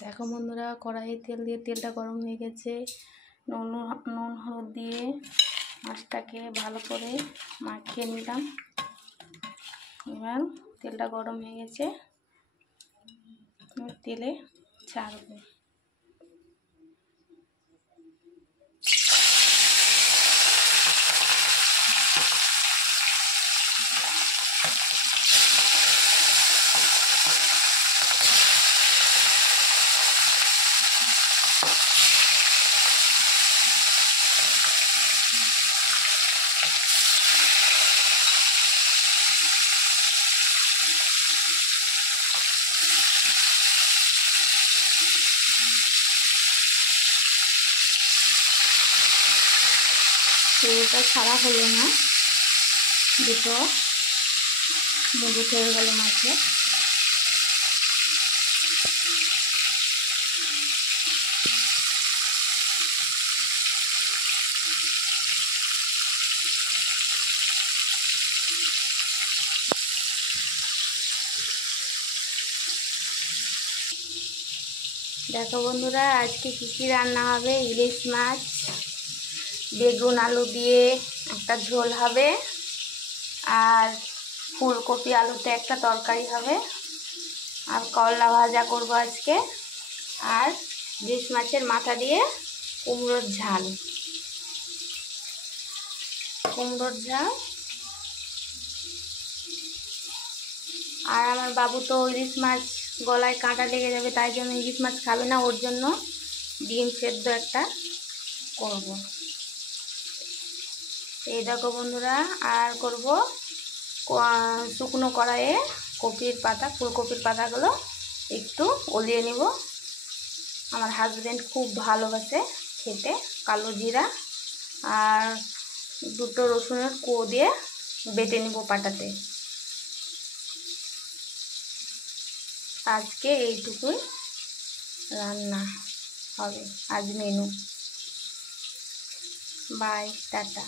দেখো বন্ধুরা, কড়াইয়ে তেল দিয়ে তেলটা গরম হয়ে গেছে। নুন হলুদ দিয়ে মাছটাকে ভালো করে মাখিয়ে নিলাম। এবার তেলটা গরম হয়ে গেছে, তেলে ছাড়বো। তেলটা ছাড়া হলো না, দুটো মজুত হয়ে গেল মাছে। দেখো বন্ধুরা, আজকে কী রান্না হবে। ইলিশ মাছ, বেগুন আলু দিয়ে একটা ঝোল হবে, আর ফুলকপি আলুতে একটা তরকারি হবে, আর করলা ভাজা করব আজকে, আর ইলিশ মাছের মাথা দিয়ে কুমড়োর ঝাল। আর আমার বাবু তো ইলিশ মাছ গলায় কাঁটা লেগে যাবে, তাই জন্য ইলিশ মাছ খাবে না, ওর জন্য ডিম সেদ্ধ একটা করব। এই দেখো বন্ধুরা, আর করব শুকনো কড়াইয়ে ফুলকপির পাতাগুলো একটু ওলিয়ে নিব। আমার হাজব্যান্ড খুব ভালোবাসে খেতে। কালো জিরা আর দুটো রসুনের কোয়া দিয়ে বেটে নিব পাটাতে। আজকে এইটুকুই রান্না হবে আজ মেনু। By, tata.